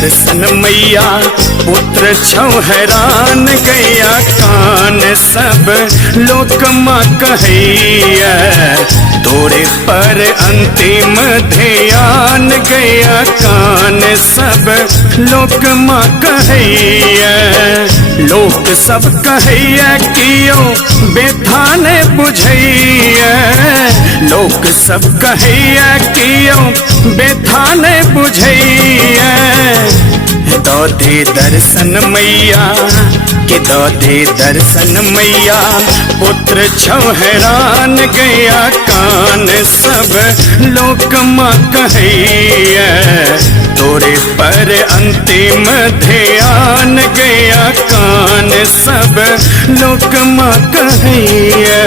दर्शन मैया पुत्र छौ हैरान गैया कान सब लोक माँ कहैया तोरे पर अंतिम ध्यान गैया कान सब लोक माँ कहैया लोक सब कहैया कियो बेथान बुझैया लोक सब कहैया कियो बेथान बुझैया दो दे दर्शन मैया कि दो दे दर्शन मैया पुत्र छौ हैरान गैया कान सब लोक माँ कहैया तोरे पर अंतिम ध्यान गैया कान सब लोक माँ कहैया।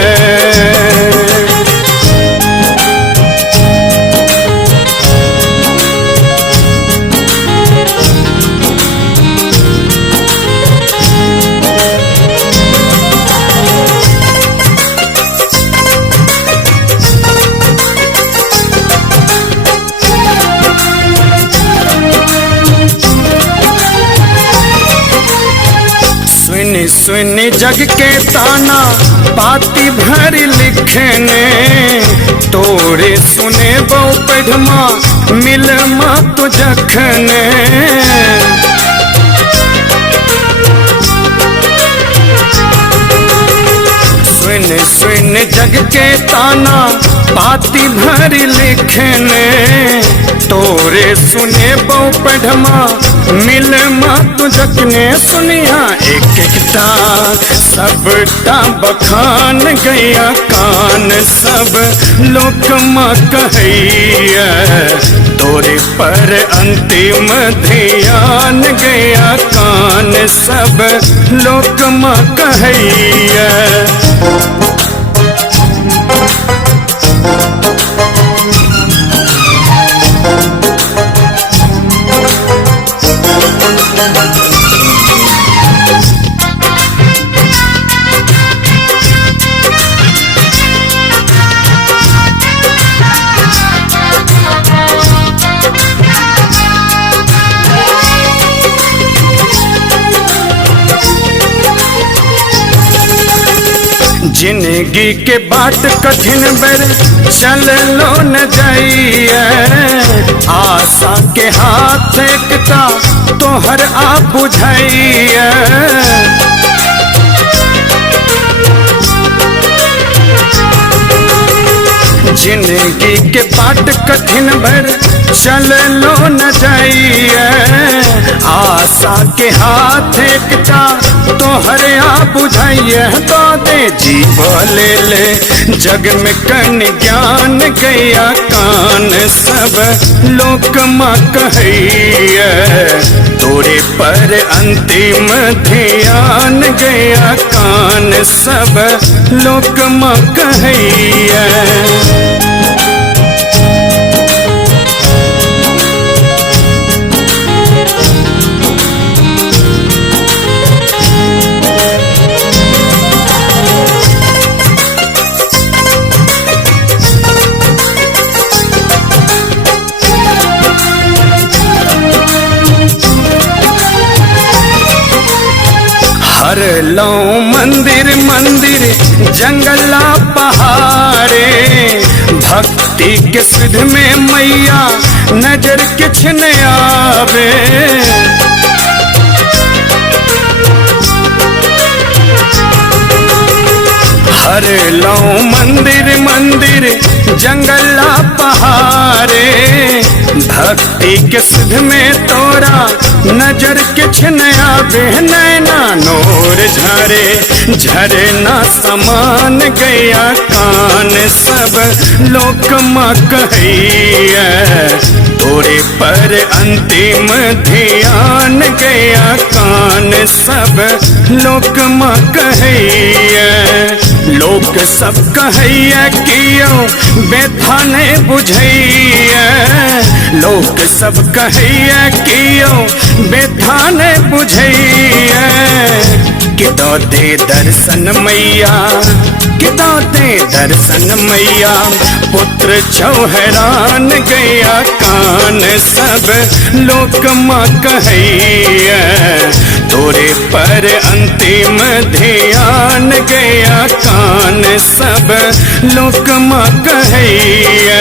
सुन जग के ताना पाती भर लिखने तोरे सुने बो पढ़मा मिल मा तो जखने सुन सुन जग के ताना पाती भर लिखने तोरे सुने बो पढ़मा मिल मा तु जखने सुनिया एक एकटा सबटा बखान गैया कान सब लोक माँ कहैया तोरे पर अंतिम ध्यान गैया कान सब लोक माँ कहैया। जिंदगी के बाट कठिन बर चल लो न जाइए आशा के हाथ एकता तोहर आ बुझाइए जिंदगी के बाट कठिन भर चल लो न जाइए आशा के हाथ एकता तोहर आ बुझाइए तो दे जीव ले ले जग में कन ज्ञान गैया कान सब लोक माँ कहैया तोरे पर अंतिम ध्यान गैया कान सब लोक माँ कहैया। हर लो मंदिर मंदिर जंगला पहाड़े भक्ति के सिद्ध में मैया नजर किछ न आवे हर लो मंदिर मंदिर जंगला पहाड़े भक्ति के सिद्ध में तोरा नजर किछ न आवे नैना नोर झरे झरना समान गैया कान सब लोक माँ कहैया तोरे पर अंतिम ध्यान गैया कान सब लोक माँ कहैया लोक सब कहैया कियो बेथाने बुझैया लोक सब कहैया कियो बेथाने बुझैया कि दो दे दर्शन मैया कि दाते दर्शन मैया पुत्र छौ हैरान गया कान सब लोक माँ कहैया तोरे पर अंतिम ध्यान गया कान सब लोक माँ कहैया